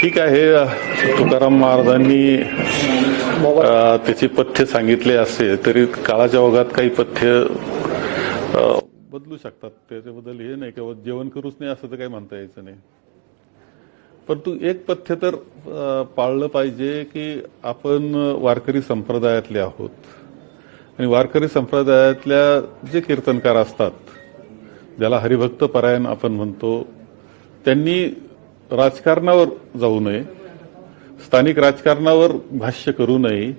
ठीक आहे तुकाराम महाराजांनी त्याचे पथ्य सांगितले असते तरी काळाच्या ओघात काही पथ्य बदलू शकतात त्याच्याबद्दल हे नाही किंवा जेवण करूच नाही असं तर काही म्हणता यायचं नाही परंतु एक पथ्य तर पाळलं पाहिजे की आपण वारकरी संप्रदायातले आहोत आणि वारकरी संप्रदायातल्या जे कीर्तनकार असतात ज्याला हरिभक्त परायण आपण म्हणतो त्यांनी राजकारणावर जाऊ नये स्थानिक राजकारणावर भाष्य करू नये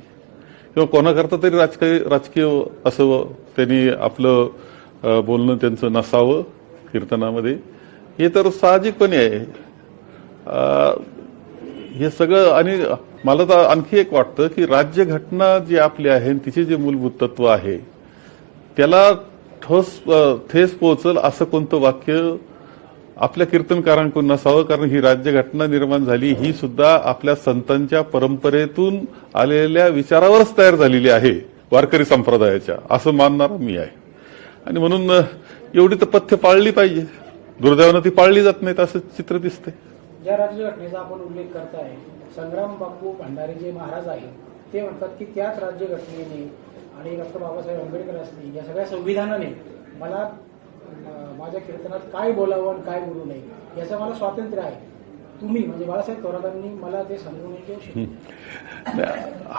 किंवा कोणाकरता तरी राजकीय राजकीय असावं त्यांनी आपलं बोलणं त्यांचं नसावं कीर्तनामध्ये हे तर साहजिकपणे आहे हे सगळं आणि मला तर आणखी एक वाटतं की राज्यघटना जी आपली आहे तिचे जे मूलभूत तत्व आहे त्याला ठोस थेस पोहोचल असं कोणतं वाक्य आपल्या कीर्तनकारांकडून नसावं कारण ही राज्यघटना निर्माण झाली ही सुद्धा आपल्या संतांच्या परंपरेतून आलेल्या विचारावरच तयार झालेली आहे वारकरी संप्रदायाच्या असं मानणारा मी आहे आणि म्हणून एवढी तर पथ्य पाळली पाहिजे दुर्दैवानं ती पाळली जात नाहीत असं चित्र दिसते ज्या राज्यघटनेचा आपण उल्लेख करताय संग्राम बापू भंडारी जे महाराज आहेत ते म्हणतात की त्याच राज्यघटनेने आणि डॉक्टर बाबासाहेब आंबेडकर असतील या सगळ्या संविधानाने मला माझ्या कीर्तनात काय बोलावं आणि काय बोलू नये याचं मला स्वातंत्र्य आहे तुम्ही म्हणजे बाळासाहेब थोरातांनी मला ते समजून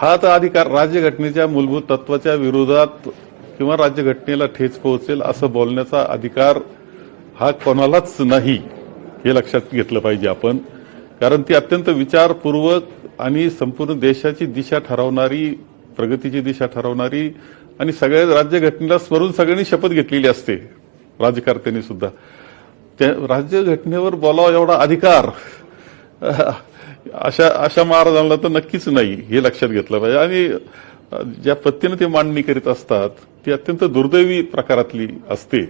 हा तर अधिकार राज्यघटनेच्या मूलभूत तत्वाच्या विरोधात किंवा राज्यघटनेला ठेच पोहोचेल असं बोलण्याचा अधिकार हा कोणालाच नाही हे लक्षात घेतलं पाहिजे आपण कारण ती अत्यंत विचारपूर्वक आणि संपूर्ण देशाची दिशा ठरवणारी प्रगतीची दिशा ठरवणारी आणि सगळ्या राज्यघटनेला स्मरून सगळ्यांनी शपथ घेतलेली असते राजकारत्यांनी सुद्धा त्या राज्यघटनेवर बोलावा एवढा अधिकार अशा अशा महाराजांना तर नक्कीच नाही हे लक्षात घेतलं पाहिजे आणि ज्या पत्तीने ते मांडणी करीत असतात ती अत्यंत दुर्दैवी प्रकारातली असते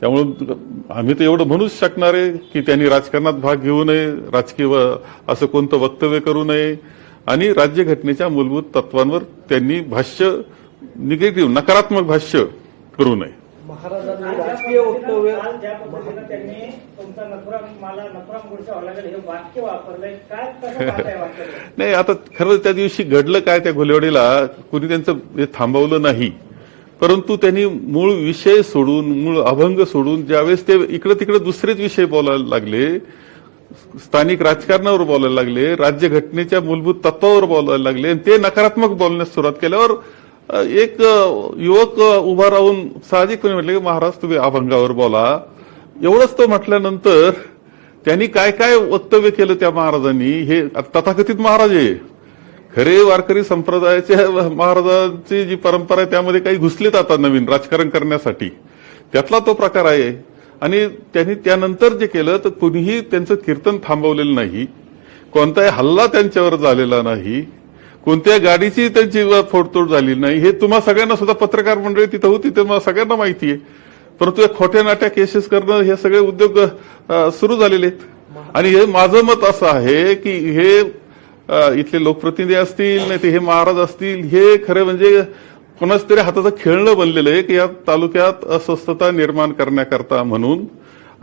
त्यामुळे आम्ही तर एवढं म्हणूच शकणारे की त्यांनी राजकारणात भाग घेऊ नये राजकीय असं कोणतं वक्तव्य करू नये आणि राज्यघटनेच्या मूलभूत तत्वांवर त्यांनी भाष्य निगेटिव्ह नकारात्मक भाष्य करू नये महाराजांनी त्यांनी तुमचा हे वाक्य काय नाही आता खरं त्या दिवशी घडलं काय त्या घोलेवाडीला कुणी त्यांचं हे म्हणजे थांबवलं नाही परंतु त्यांनी मूळ विषय सोडून मूळ अभंग सोडून ज्यावेळेस ते इकडे तिकडे दुसरेच विषय बोलायला लागले स्थानिक राजकारणावर बोलायला लागले राज्य घटनेच्या मूलभूत तत्वावर बोलायला लागले आणि ते नकारात्मक बोलण्यास सुरुवात केल्यावर एक युवक उभा राहून साहजिकपणे म्हटले की महाराज तुम्ही अभंगावर बोला एवढंच तो म्हटल्यानंतर त्यांनी काय काय वक्तव्य केलं त्या महाराजांनी हे तथाकथित महाराज आहे खरे वारकरी संप्रदायाच्या महाराजांची जी परंपरा आहे त्यामध्ये काही घुसले आता नवीन राजकारण करण्यासाठी त्यातला तो प्रकार आहे आणि त्यांनी त्यानंतर जे केलं तर कुणीही त्यांचं कीर्तन थांबवलेलं नाही कोणताही हल्ला त्यांच्यावर झालेला नाही कोणत्या गाडीची त्यांची फोडतोड झाली नाही हे तुम्हा सगळ्यांना सुद्धा पत्रकार मंडळी तिथं होती ते मला सगळ्यांना माहिती आहे परंतु या खोट्या नाट्या केसेस करणं हे सगळे उद्योग सुरू झालेले आहेत आणि हे माझं मत असं आहे की हे इथले लोकप्रतिनिधी असतील नाही ते हे महाराज असतील हे खरं म्हणजे कोणाच तरी हाताचं खेळणं बनलेलं आहे की या तालुक्यात अस्वस्थता निर्माण करण्याकरता म्हणून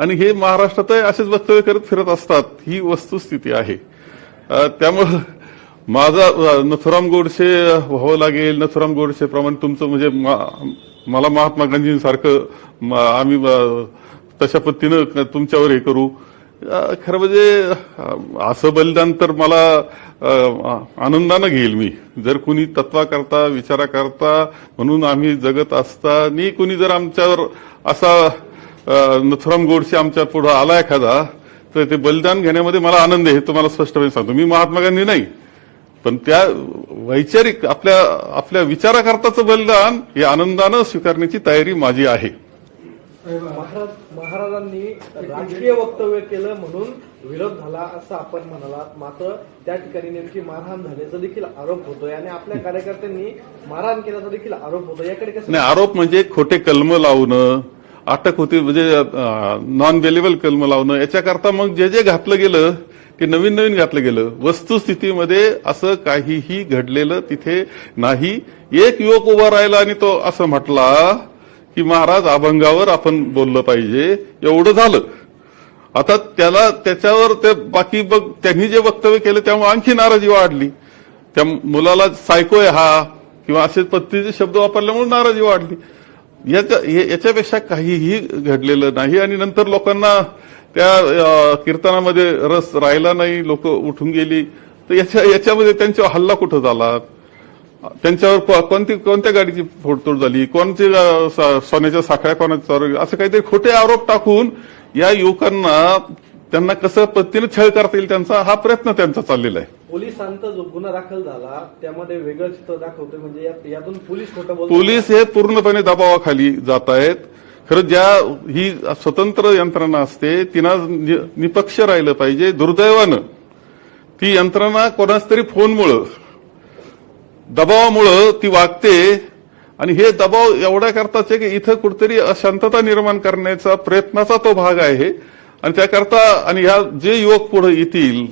आणि हे महाराष्ट्रात असेच वक्तव्य करत फिरत असतात ही वस्तुस्थिती आहे त्यामुळं माझा नथुराम गोडसे व्हावं लागेल नथुराम गोडसे प्रमाणे तुमचं म्हणजे मला महात्मा गांधींसारखं आम्ही तशा पद्धतीनं तुमच्यावर हे करू खरं म्हणजे असं बलिदान तर मला आनंदानं घेईल मी जर कुणी विचारा करता म्हणून आम्ही जगत असता असतानी कुणी जर आमच्यावर असा नथुराम गोडसे आमच्या पुढं आला एखादा तर ते बलिदान घेण्यामध्ये मला आनंद आहे तुम्हाला स्पष्टपणे सांगतो मी महात्मा गांधी नाही पण त्या वैचारिक आपल्या आपल्या विचाराकरताच बलिदान या आनंदानं स्वीकारण्याची तयारी माझी आहे महाराजांनी राजकीय वक्तव्य केलं म्हणून विरोध झाला असं आपण म्हणाला मात्र त्या ठिकाणी नेमकी मारहाण झाल्याचा देखील आरोप होतोय आणि आपल्या कार्यकर्त्यांनी मारहाण केल्याचा देखील आरोप होतो याकडे कसं नाही आरोप म्हणजे खोटे कलम लावणं अटक होती म्हणजे नॉन वेलेबल कलम लावणं याच्याकरता मग जे जे घातलं गेलं ते नवीन नवीन घातलं गेलं वस्तुस्थितीमध्ये असं काहीही घडलेलं तिथे नाही एक युवक उभा राहिला आणि तो असं म्हटला की महाराज अभंगावर आपण बोललं पाहिजे एवढं झालं आता त्याला त्याच्यावर ते बाकी बघ त्यांनी जे वक्तव्य केलं त्यामुळे आणखी नाराजी वाढली त्या मुलाला सायकोय हा किंवा असे पद्धतीचे शब्द वापरल्यामुळे नाराजी वाढली याच्यापेक्षा काहीही घडलेलं नाही आणि नंतर लोकांना त्या कीर्तनामध्ये रस राहिला नाही लोक उठून गेली तर याच्यामध्ये त्यांचा हल्ला कुठं झाला त्यांच्यावर कोणती कोणत्या गाडीची फोडतोड झाली कोणते सोन्याच्या साखळ्या कोणाच्या असं काहीतरी खोटे आरोप टाकून या युवकांना त्यांना कसं पत्तीने छळ करता येईल त्यांचा हा प्रयत्न त्यांचा चाललेला आहे पोलिसांचा जो गुन्हा दाखल झाला त्यामध्ये वेगळं चित्र दाखवतोय म्हणजे यातून पोलीस पोलीस हे पूर्णपणे दबावाखाली जात आहेत खरं ज्या ही स्वतंत्र यंत्रणा असते तिना निपक्ष राहिलं पाहिजे दुर्दैवानं ती यंत्रणा कोणाच तरी फोनमुळं दबावामुळं ती वागते आणि हे दबाव एवढ्या करताच आहे की इथं कुठेतरी अशांतता निर्माण करण्याचा प्रयत्नाचा तो भाग आहे आणि त्याकरता आणि ह्या जे युवक पुढे येतील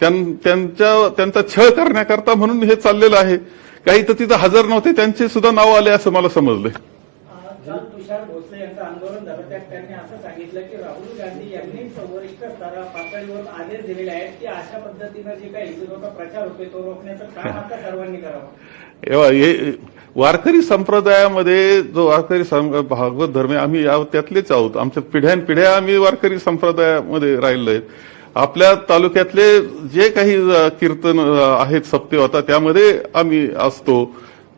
त्यांच्या त्यांचा छळ करण्याकरता म्हणून हे चाललेलं आहे काही तर तिथं हजर नव्हते त्यांचे सुद्धा नाव आले असं मला समजलंय जन तुषार भोसले यांचं आंदोलन झालं त्यात त्यांनी असं सांगितलं की राहुल गांधी यांनी वरिष्ठ स्तरा पातळीवर आदेश दिलेले आहेत की अशा पद्धतीनं जे काही हिंदुत्वाचा प्रचार होतोय तो रोखण्याचं काम आता सर्वांनी करावं वारकरी संप्रदायामध्ये जो वारकरी भागवत धर्म आम्ही त्यातलेच आहोत आमच्या पिढ्यानपिढ्या आम्ही वारकरी संप्रदायामध्ये राहिलो आहेत आपल्या तालुक्यातले जे काही कीर्तन आहेत सप्ते होता त्यामध्ये आम्ही असतो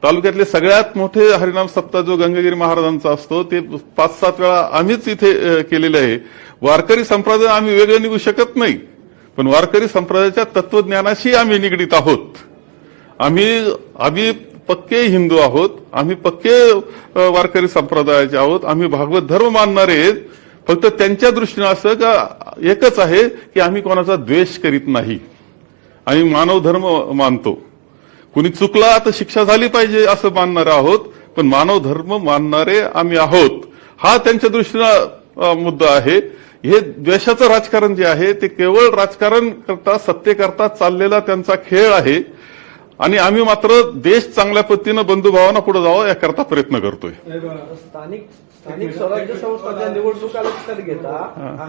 तालुक्यातले सगळ्यात मोठे हरिनाम सप्ताह जो गंगागिरी महाराजांचा असतो ते पाच सात वेळा आम्हीच इथे केलेले आहे वारकरी संप्रदाय आम्ही वेगळे निघू शकत नाही पण वारकरी संप्रदायाच्या तत्वज्ञानाशी आम्ही निगडीत आहोत आम्ही आम्ही पक्के हिंदू आहोत आम्ही पक्के वारकरी संप्रदायाचे आहोत आम्ही भागवत धर्म मानणारे फक्त त्यांच्या दृष्टीनं असं का एकच आहे की आम्ही कोणाचा द्वेष करीत नाही आम्ही मानव धर्म मानतो कुणी चुकला तर शिक्षा झाली पाहिजे असं मानणारे आहोत पण मानव धर्म मानणारे आम्ही आहोत हा त्यांच्या दृष्टीनं मुद्दा आहे हे द्वेषाचं राजकारण जे आहे ते केवळ राजकारण करता सत्तेकरता चाललेला त्यांचा खेळ आहे आणि आम्ही मात्र देश चांगल्या पद्धतीनं बंधुभावांना पुढे जावं याकरता प्रयत्न करतोय स्थानिक संस्थांच्या घेता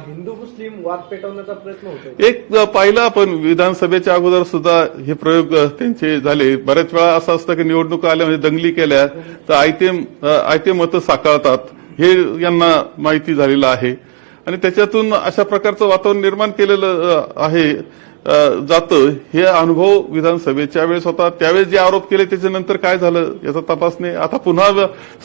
हिंदू मुस्लिम वाद पेटवण्याचा प्रयत्न एक पाहिला आपण विधानसभेच्या अगोदर सुद्धा हे प्रयोग त्यांचे झाले बऱ्याच वेळा असं असतं की निवडणुका आल्या म्हणजे दंगली केल्या तर आयते आयते मतं साकारतात हे यांना माहिती झालेलं आहे आणि त्याच्यातून अशा प्रकारचं वातावरण निर्माण केलेलं आहे जातं हे अनुभव विधानसभेच्या वेळेस होता त्यावेळेस जे आरोप केले त्याच्यानंतर काय झालं याचा तपास नाही आता पुन्हा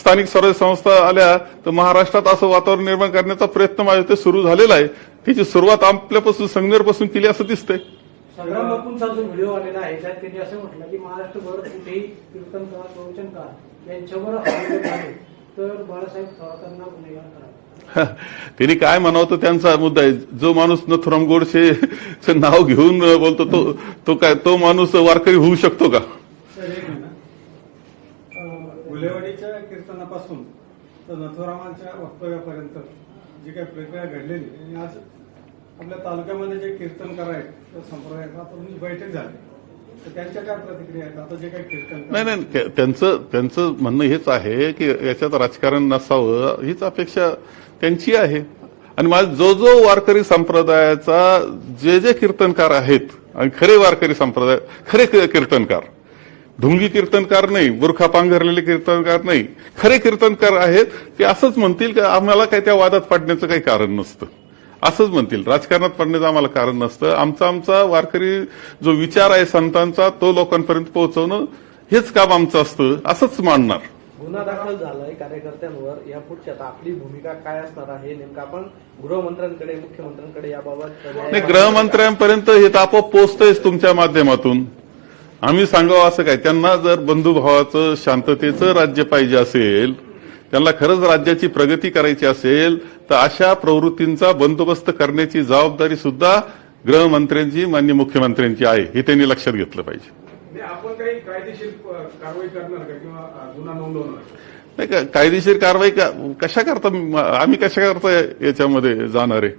स्थानिक स्वराज्य संस्था आल्या तर महाराष्ट्रात असं वातावरण निर्माण करण्याचा प्रयत्न माझ्या ते सुरू झालेला आहे त्याची सुरुवात आपल्यापासून संघर्षपासून केली असं दिसतंय व्हिडिओ आलेला आहे त्यांनी असं म्हटलं की कुठेही तर बाळासाहेब तिने काय म्हणवतो त्यांचा मुद्दा आहे जो माणूस नथुराम गोडसे नाव घेऊन बोलतो तो तो काय तो माणूस वारकरी होऊ शकतो का गुलेवाडीच्या कीर्तनापासून तर नथुरामांच्या वक्तव्यापर्यंत जी काही प्रक्रिया घडलेली आणि आज आपल्या तालुक्यामध्ये जे कीर्तन आहेत त्या संप्रदायाचा बैठक झाली नाही नाही त्यांचं त्यांचं म्हणणं हेच आहे की याच्यात राजकारण नसावं हीच अपेक्षा त्यांची आहे आणि माझा जो जो वारकरी संप्रदायाचा जे जे कीर्तनकार आहेत आणि खरे वारकरी संप्रदाय खरे कीर्तनकार ढुंगी कीर्तनकार नाही बुरखा पांघरलेले कीर्तनकार नाही खरे कीर्तनकार आहेत ते असंच म्हणतील की आम्हाला काही त्या वादात पाडण्याचं काही कारण नसतं असंच म्हणतील राजकारणात पडण्याचं आम्हाला कारण नसतं आमचा आमचा वारकरी जो विचार आहे संतांचा तो लोकांपर्यंत पोहोचवणं हेच काम आमचं असतं असंच मानणार गुन्हा दाखल झालाय कार्यकर्त्यांवर या पुढच्या आपली भूमिका काय असणार आहे नेमकं आपण गृहमंत्र्यांकडे मुख्यमंत्र्यांकडे याबाबत नाही गृहमंत्र्यांपर्यंत हे आपोआप पोहोचतंयच तुमच्या माध्यमातून आम्ही सांगावं असं काय त्यांना जर बंधुभावाचं शांततेचं राज्य पाहिजे असेल त्यांना खरंच राज्याची प्रगती करायची असेल तर अशा प्रवृत्तींचा बंदोबस्त करण्याची जबाबदारी सुद्धा गृहमंत्र्यांची मान्य मुख्यमंत्र्यांची आहे हे त्यांनी लक्षात घेतलं पाहिजे नाही का कायदेशीर कारवाई का कशा करता आम्ही कशा करता याच्यामध्ये जाणार आहे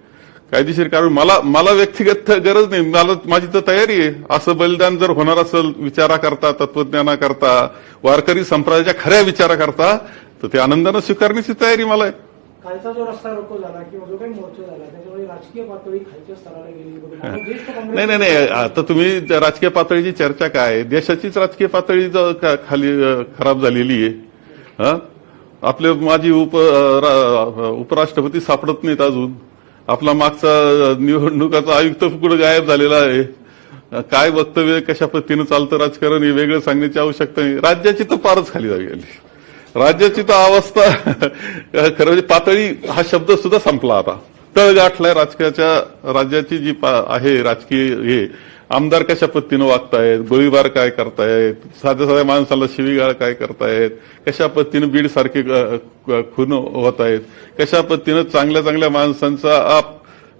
कायदेशीर कारवाई मला मला व्यक्तिगत गरज नाही मला माझी तर तयारी आहे असं बलिदान जर होणार असेल विचारा करता तत्वज्ञाना करता वारकरी संप्रदायाच्या खऱ्या विचारा करता तर ते आनंदानं स्वीकारण्याची तयारी मला आहे कालचा जो रस्ता रोको झाला किंवा जो काही मोर्चा झाला त्याच्यामुळे राजकीय पातळी खालच्या स्तराला गेली नाही नाही नाही आता तुम्ही राजकीय पातळीची चर्चा काय देशाचीच राजकीय पातळी खाली खराब झालेली आहे आपले माजी उप उपराष्ट्रपती सापडत नाहीत अजून आपला मागचा निवडणुकाचा आयुक्त कुठं गायब झालेला आहे काय वक्तव्य कशा पद्धतीनं चालतं राजकारण हे वेगळं सांगण्याची आवश्यकता नाही राज्याची तर पारच खाली जावी आली राज्याची तर अवस्था खरं म्हणजे पातळी हा शब्द सुद्धा संपला आता तळ गाठलाय राजकीयाच्या राज्याची जी आहे राजकीय हे आमदार कशा पद्धतीनं वागतायत गोळीबार काय करतायत साध्या साध्या माणसाला शिवीगाळ काय करतायत कशा पद्धतीनं बीड सारखे खून होत आहेत कशा पद्धतीनं चांगल्या चांगल्या माणसांचा आप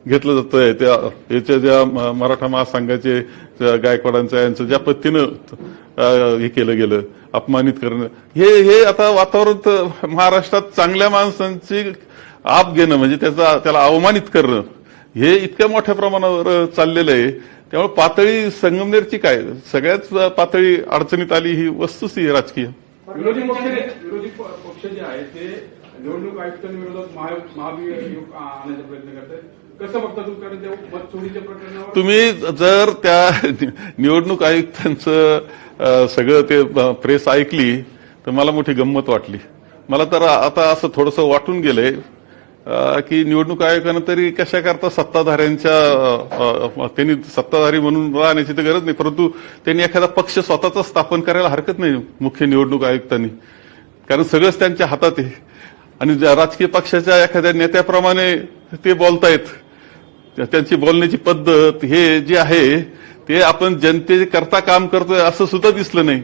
घेतलं जातोय त्या याच्या ज्या मराठा महासंघाचे गायकवाडांचं यांचं ज्या पद्धतीनं हे केलं गेलं अपमानित करणं हे हे आता वातावरण महाराष्ट्रात चांगल्या माणसांची आप घेणं म्हणजे त्याचा त्याला अवमानित करणं हे इतक्या मोठ्या प्रमाणावर चाललेलं आहे त्यामुळे पातळी संगमनेरची काय सगळ्याच पातळी अडचणीत आली ही वस्तूच ही राजकीय विरोधी पक्ष जे आहे ते निवडणूक आयुक्तांविरोधात महाभियोग आणायचा प्रयत्न करतात कसं तुम्ही जर त्या निवडणूक आयुक्तांचं सगळं ते प्रेस ऐकली तर मला मोठी गंमत वाटली मला तर आता असं थोडंसं वाटून गेलंय की निवडणूक आयोगानं तरी कशा करता सत्ताधाऱ्यांच्या त्यांनी सत्ताधारी म्हणून राहण्याची तर गरज नाही परंतु त्यांनी एखादा पक्ष स्वतःचा स्थापन करायला हरकत नाही मुख्य निवडणूक आयुक्तांनी कारण सगळंच त्यांच्या हातात आहे आणि राजकीय पक्षाच्या एखाद्या नेत्याप्रमाणे ते बोलतायत त्यांची बोलण्याची पद्धत हे जे आहे ते आपण जनते करता काम करतोय असं सुद्धा दिसलं नाही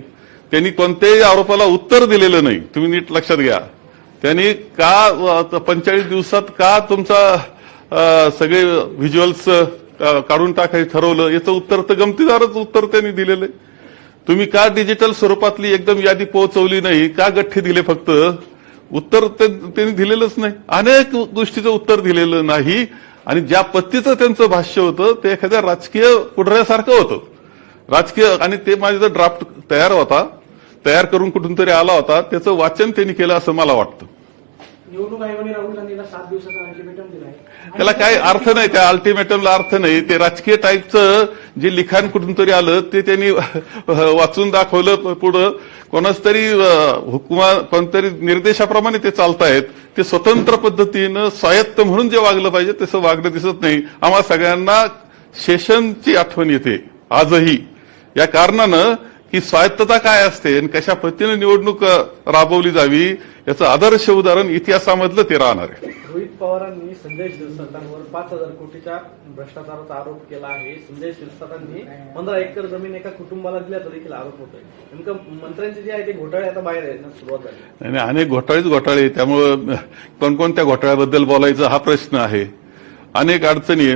त्यांनी कोणत्याही आरोपाला उत्तर दिलेलं नाही तुम्ही नीट लक्षात घ्या त्यांनी का पंचेचाळीस दिवसात का तुमचा सगळे व्हिज्युअल्स काढून टाकायचं ठरवलं याचं उत्तर तर गमतीदारच उत्तर त्यांनी दिलेलं तुम्ही का डिजिटल स्वरूपातली एकदम यादी पोहोचवली नाही का गठ्ठे दिले फक्त उत्तर त्यांनी दिलेलंच नाही अनेक गोष्टीचं उत्तर दिलेलं नाही आणि ज्या पत्तीचं त्यांचं भाष्य होतं ते एखाद्या राजकीय पुढऱ्यासारखं होतं राजकीय आणि ते माझे ड्राफ्ट तयार होता तयार करून कुठून तरी आला होता त्याचं वाचन त्यांनी केलं असं मला वाटतं निवडणूक राहुल दिवसाचा त्याला काय अर्थ नाही त्या अल्टिमेटमला अर्थ नाही ते राजकीय टाईपचं जे लिखाण कुठून तरी आलं ते त्यांनी वाचून दाखवलं पुढं कोणाच तरी हुकुमा कोणतरी निर्देशाप्रमाणे ते चालतायत ते स्वतंत्र पद्धतीनं स्वायत्त म्हणून जे वागलं पाहिजे तसं वागणं दिसत नाही आम्हाला सगळ्यांना सेशनची आठवण येते आजही या कारणानं ही स्वायत्तता काय असते आणि कशा पद्धतीने निवडणूक राबवली जावी याचं आदर्श उदाहरण इतिहासामधलं ते राहणार आहे रोहित पवारांनी संजय शिरसाटांवर पाच हजार कोटीच्या भ्रष्टाचाराचा आरोप केला आहे संजय शिरसाटांनी पंधरा एकर जमीन एका कुटुंबाला दिल्याचा देखील आरोप होतोय नेमकं मंत्र्यांचे जे आहे ते घोटाळे आता बाहेर आहेत सुरुवात झाली नाही अनेक घोटाळेच घोटाळे त्यामुळे कोणकोणत्या घोटाळ्याबद्दल बोलायचं हा प्रश्न आहे अनेक अडचणी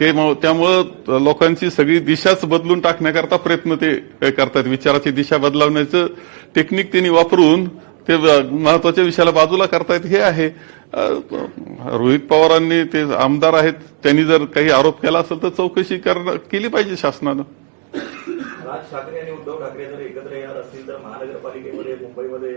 ते त्यामुळं लोकांची सगळी दिशाच बदलून टाकण्याकरता प्रयत्न ते करतात विचाराची दिशा बदलावण्याचं टेक्निक त्यांनी वापरून ते महत्वाच्या विषयाला बाजूला करतायत हे आहे रोहित पवारांनी ते आमदार आहेत त्यांनी जर काही आरोप केला असेल तर चौकशी केली पाहिजे शासनानं राज ठाकरे आणि उद्धव ठाकरे जर एकत्र येणार असतील तर महानगरपालिकेमध्ये मुंबईमध्ये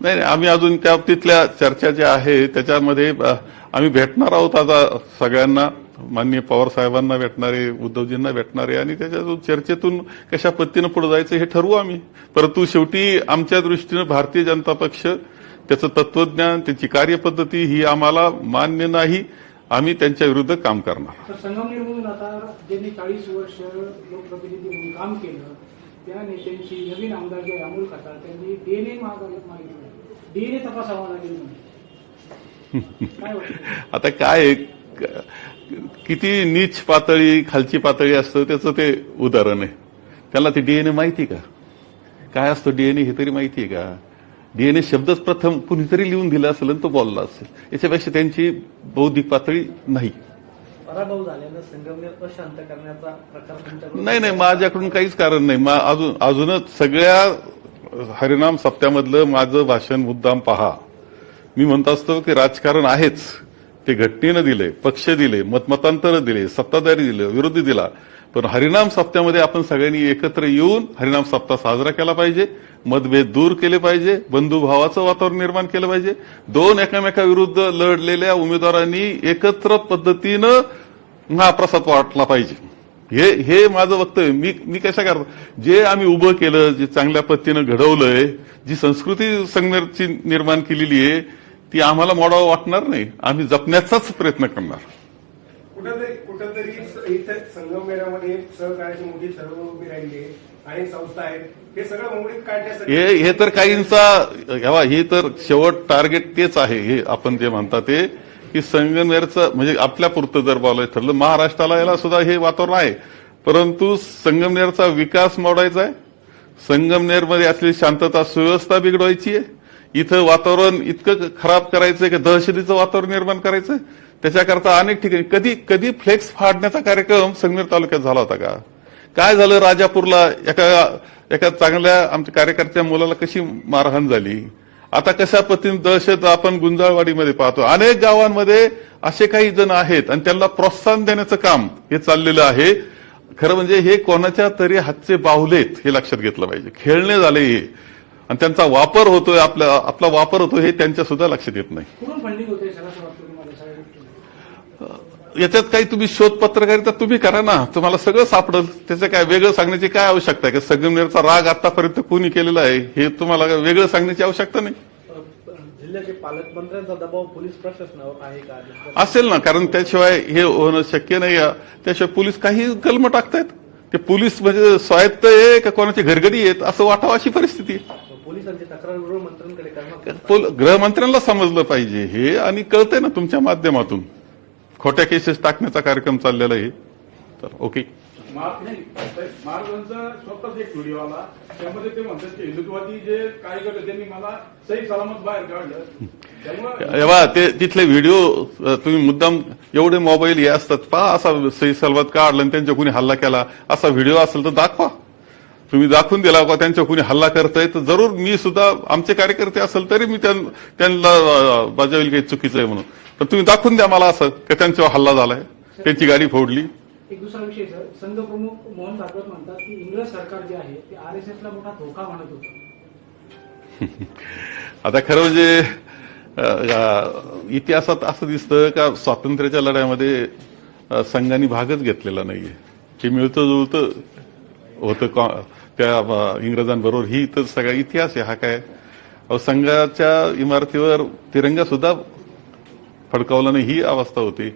नाही आम्ही अजून त्या बाबतीतल्या चर्चा ज्या आहे त्याच्यामध्ये आम्ही भेटणार आहोत आता सगळ्यांना माननीय पवार साहेबांना भेटणारे उद्धवजींना भेटणारे आणि त्याच्यातून चर्चेतून कशा पद्धतीनं पुढे जायचं हे ठरवू आम्ही परंतु शेवटी आमच्या दृष्टीनं भारतीय जनता पक्ष त्याचं तत्वज्ञान त्याची कार्यपद्धती ही आम्हाला मान्य नाही आम्ही त्यांच्या विरुद्ध काम करणार संगमनेरमधून आता ज्यांनी चाळीस वर्ष लोकप्रतिनिधी म्हणून काम केलं त्या नेत्यांची नवीन आमदार जे अमोल त्यांनी डीएनए मागितलं डीएनए तपासावा लागेल आता काय किती नीच पातळी खालची पातळी असतं त्याचं ते उदाहरण आहे त्याला ते डीएनए माहिती का काय असतं डीएनए हे तरी माहिती आहे का डीएनए शब्दच प्रथम कुणीतरी लिहून दिला असेल तो बोलला असेल याच्यापेक्षा त्यांची बौद्धिक पातळी नाही संगमनेर अशांत करण्याचा प्रकार नाही नाही माझ्याकडून काहीच कारण नाही अजून अजूनच सगळ्या हरिनाम सप्त्यामधलं माझं भाषण मुद्दाम पहा मी म्हणत असतो की राजकारण आहेच ते घटनेनं दिले पक्ष दिले मतमतांतर दिले सत्ताधारी दिले विरोधी दिला पण हरिनाम सप्त्यामध्ये आपण सगळ्यांनी एकत्र येऊन हरिनाम सप्ताह साजरा केला पाहिजे मतभेद दूर केले पाहिजे बंधुभावाचं वातावरण निर्माण केलं पाहिजे दोन एकमेकाविरुद्ध लढलेल्या उमेदवारांनी एकत्र पद्धतीनं महाप्रसाद वाटला पाहिजे हे हे माझं वक्तव्य मी मी कशा करतो जे आम्ही उभं केलं जे चांगल्या पद्धतीनं घडवलंय जी संस्कृती संघर्षची निर्माण केलेली आहे ती आम्हाला मोडावं वाटणार नाही आम्ही जपण्याचाच प्रयत्न करणार इथे सर्व आणि संस्था आहेत हे सगळं हे तर काहींचा हवा हे तर शेवट टार्गेट तेच आहे हे आपण जे म्हणता ते की संगमनेरचं म्हणजे आपल्या पुरतं जर बोलायचं ठरलं महाराष्ट्राला याला सुद्धा हे वातावरण आहे परंतु संगमनेरचा विकास मोडायचा आहे संगमनेरमध्ये असलेली शांतता सुव्यवस्था बिघडवायची आहे इथं वातावरण इतकं खराब करायचंय की दहशतीचं वातावरण निर्माण करायचंय त्याच्याकरता अनेक ठिकाणी कधी कधी फ्लेक्स फाडण्याचा कार्यक्रम संगमेर तालुक्यात झाला होता का काय झालं राजापूरला एका एका चांगल्या आमच्या कार्यकर्त्या मुलाला कशी मारहाण झाली आता कशा पद्धतीने दहशत आपण गुंजाळवाडीमध्ये पाहतो अनेक गावांमध्ये असे काही जण आहेत आणि त्यांना प्रोत्साहन देण्याचं काम हे चाललेलं आहे खरं म्हणजे हे कोणाच्या तरी हातचे बाहुलेत हे लक्षात घेतलं पाहिजे खेळणे झाले हे आणि त्यांचा वापर होतोय आपला आपला वापर होतो हे त्यांच्या सुद्धा लक्षात येत नाही याच्यात काही तुम्ही शोध पत्रकारिता तुम्ही करा ना तुम्हाला सगळं सापडल त्याचं काय वेगळं सांगण्याची काय आवश्यकता आहे का संगमनेरचा राग आतापर्यंत कोणी केलेला आहे हे तुम्हाला वेगळं सांगण्याची आवश्यकता नाही दबाव आहे का असेल ना कारण त्याशिवाय हे होणं शक्य नाही त्याशिवाय पोलीस काही कलम टाकतायत ते पोलीस म्हणजे स्वायत्त आहे का कोणाची घरगडी आहेत असं वाटावं अशी परिस्थिती आहे तक्रार गृहमंत्र्यांना समजलं पाहिजे हे आणि कळतंय ना तुमच्या माध्यमातून खोट्या केसेस टाकण्याचा कार्यक्रम चाललेला आहे तर ओके महाराजांचा स्वतःच एक व्हिडिओ आला त्यामध्ये ते म्हणतात की हिंदुत्वादी जे कार्यकर्ते त्यांनी मला सही सलामत बाहेर काढलं ते तिथले व्हिडिओ तुम्ही मुद्दाम एवढे मोबाईल हे असतात पहा असा सही सलामत काढला आणि त्यांच्या कुणी हल्ला केला असा व्हिडिओ असेल तर दाखवा तुम्ही दाखवून दिला का त्यांच्या कुणी हल्ला करताय तर जरूर मी सुद्धा आमचे कार्यकर्ते असेल तरी मी त्यांना बजावेल काही चुकीचं आहे म्हणून तर तुम्ही दाखवून द्या मला असं की त्यांच्यावर हल्ला झालाय त्यांची गाडी फोडली एक दुसरा विषय संघ प्रमुख मोहन भागवत की इंग्रज सरकार जे आहे ते मोठा धोका आता खरं म्हणजे इतिहासात असं दिसतं का स्वातंत्र्याच्या लढ्यामध्ये संघाने भागच घेतलेला नाहीये हे मिळतं जुळतं होतं त्या इंग्रजांबरोबर ही तर सगळा इतिहास आहे हा काय संघाच्या इमारतीवर तिरंगा सुद्धा फडकावला ही अवस्था होती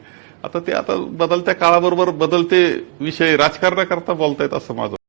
आता ते आता बदलत्या काळाबरोबर बदलते विषय राजकारणाकरता बोलतायत असं माझं